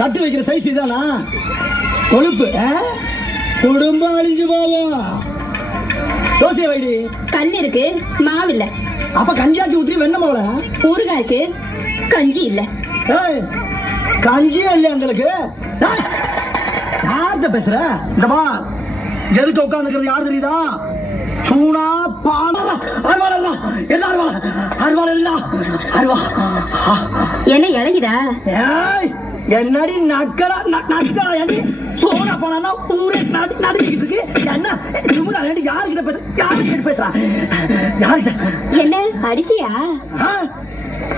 தட்டு வைக்கிற சைஸ் இதானா? கொழுப்பு குடும்பம் அழிஞ்சு போவோம். தோசை வைடி. கல் இருக்கு, மாவு இல்ல. அப்ப கஞ்சியாச்சு ஊத்தி வெண்ண மாவுல. ஊறுகாய் இருக்கு, கஞ்சி இல்ல. கஞ்சியும் இல்ல எங்களுக்கு. யார்கிட்ட பேசுற? இந்த பா, எதுக்கு உட்கார்ந்துக்கிறது யாரு தெரியுதா? சூனா பாடா அருவாளா எல்லாரும் அருவாளா அருவா. என்ன இழகிடா? என்னடி நக்கடா நக்கடா ஏடி? சோனா போனா ஊரே நடுக்கிட்டு இருக்கு. என்ன யாருக்கிட்ட பேச? யாருக்கிட்ட பேசுறா? யாருக்கிட்ட? என்ன அடிச்சியா?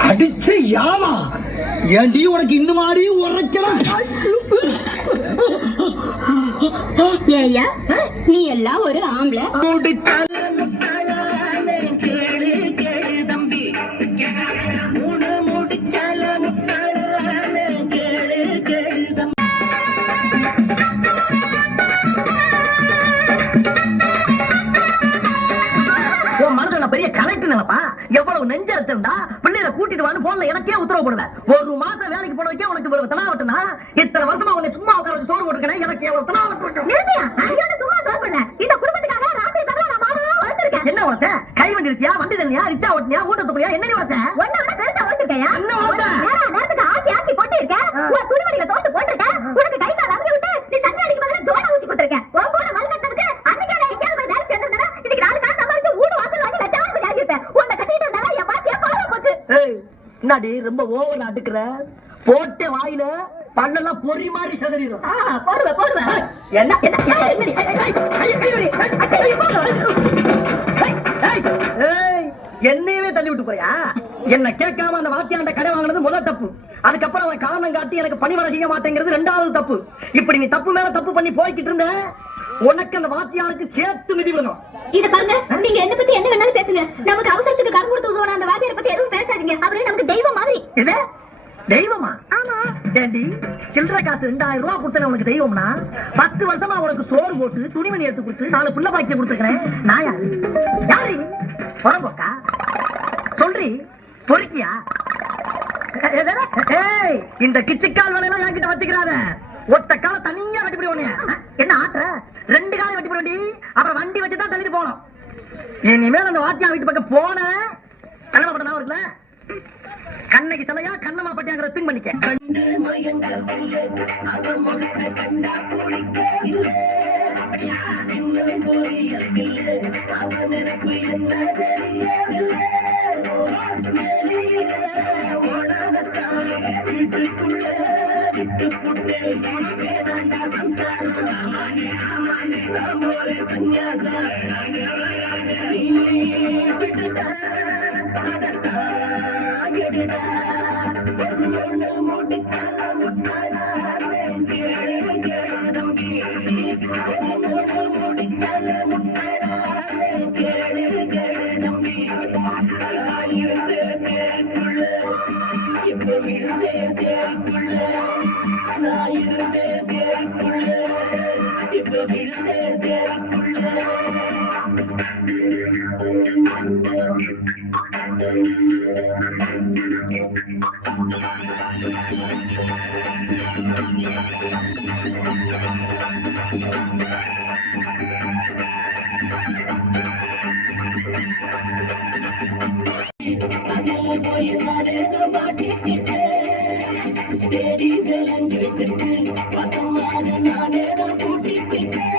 அடிச்சு யாவா? ஏண்டி உனக்கு இன்னும் ஆடி உரைக்கலாம்? ஏய்யா, நீ எல்லாம் ஒரு ஆம்பளை. பெரிய கலெக்டர் நினைப்பா? எவ்வளவு நெஞ்செடுத்திருந்தா பிள்ளைகளை கூட்டிட்டு வந்து போன்ல எனக்கே உத்தரவு போடுவேன். ஒரு மாசம் வேலைக்கு போனதுக்கே உனக்கு ஒரு தனாவட்டுனா, இத்தனை வருஷமா உன்னை சும்மா உட்கார சோறு போட்டுக்கிறேன். எனக்கு எவ்வளவு தனாவட்டு இருக்கும். சும்மா சோறு பண்ண இந்த குடும்பத்துக்காக ராத்திரி பகலா நான் மாதம் வளர்த்திருக்கேன். என்ன வளர்த்த? கை வண்டி இருக்கியா, வண்டி தண்ணியா, ரிச்சா ஓட்டியா, ஊட்டத்துக்குடியா, என்ன வளர்த்த? ஒன்ன விட பெருசா வளர்த்திருக்கையா? என்ன வளர்த்த? நேரத்துக்கு ஆக்கி ஆக்கி போட்டு இருக்கேன். உன் துணிமணிகளை தோத்து போட்டிருக்கேன். உனக்கு கை கால் அமுக்கி விட்டு நீ தண்ணி அடிக்க பதிலா ஜோட ஊத்தி போட்டிருக்கேன். உன் கூட மல்கட்டதுக்கு அன்னைக்கே நான் எங்கேயாவது போய் வேலை சேர்ந்திருந்தா இன்னைக்கு 4 காசு சம்பாதிச்சு வீடு வாசல் வாங்கி லட்சம் போய் ஆகிட்டேன். உன்னை கட்டிட்டு இருந்தா என் பாத்தியா பாவ போச்சு. என்னடி ரொம்ப ஓவர் அடுக்குற? போட்ட வாயில பல்லெல்லாம் பொறி மாதிரி சதறிடும். போடுவேன். என்ன என்னையவே தள்ளி விட்டு போறியா? என்ன கேட்காம அந்த வாத்தியாண்ட கடை வாங்கினது முதல் தப்பு. அதுக்கப்புறம் அவன் காரணம் காட்டி எனக்கு பணிவடை செய்ய மாட்டேங்கிறது 2வது தப்பு. இப்படி நீ தப்பு மேல தப்பு பண்ணி போய்கிட்டு இருந்த உனக்கு அந்த வாத்தியானுக்கு சேர்த்து மிதி விடணும். இத பாருங்க, நீங்க என்ன பத்தி என்ன வேணாலும் பேசுங்க. நமக்கு அவசரத்துக்கு கடன் கொடுத்து உதவுன அந்த வாத்தியாரை பத்தி எதுவும் பேசாதீங்க. அவரே நமக்கு தெய்வம் மாதிரி. என்ன தெய்வமா? ஆமா. டேண்டி, சில்லறை காசு 2000 ரூபாய் கொடுத்தன உனக்கு தெய்வம்னா 10 வருஷமா உனக்கு சோறு போட்டு துணிமணி எடுத்து கொடுத்து 4 புள்ள பாக்கியம் கொடுத்துருக்கேன். நான் யாரு? யாரு? புறம்போக்கா? சொல்றி பொறுக்கியா? இந்த கிச்சிக்கால் வேலையெல்லாம் என்கிட்ட வச்சுக்கிறாத. ஒத்த கால தனியா வெட்டி போய் உன்னைய என்ன ஆட்டுற? 2 காலை வெட்டி போடி. அப்புறம் வண்டி வச்சுதான் தள்ளிட்டு போனோம். இனிமேல் அந்த வாத்தியா வீட்டு பக்கம் போன கண்ணமா பட்ட நான் இருக்குல்ல, கண்ணைக்கு தலையா கண்ணமா பட்டியாங்கிற திங் பண்ணிக்க. தேடி விளங்கிட்டு பசமான நானே தான் கூட்டிக்கிட்டேன்.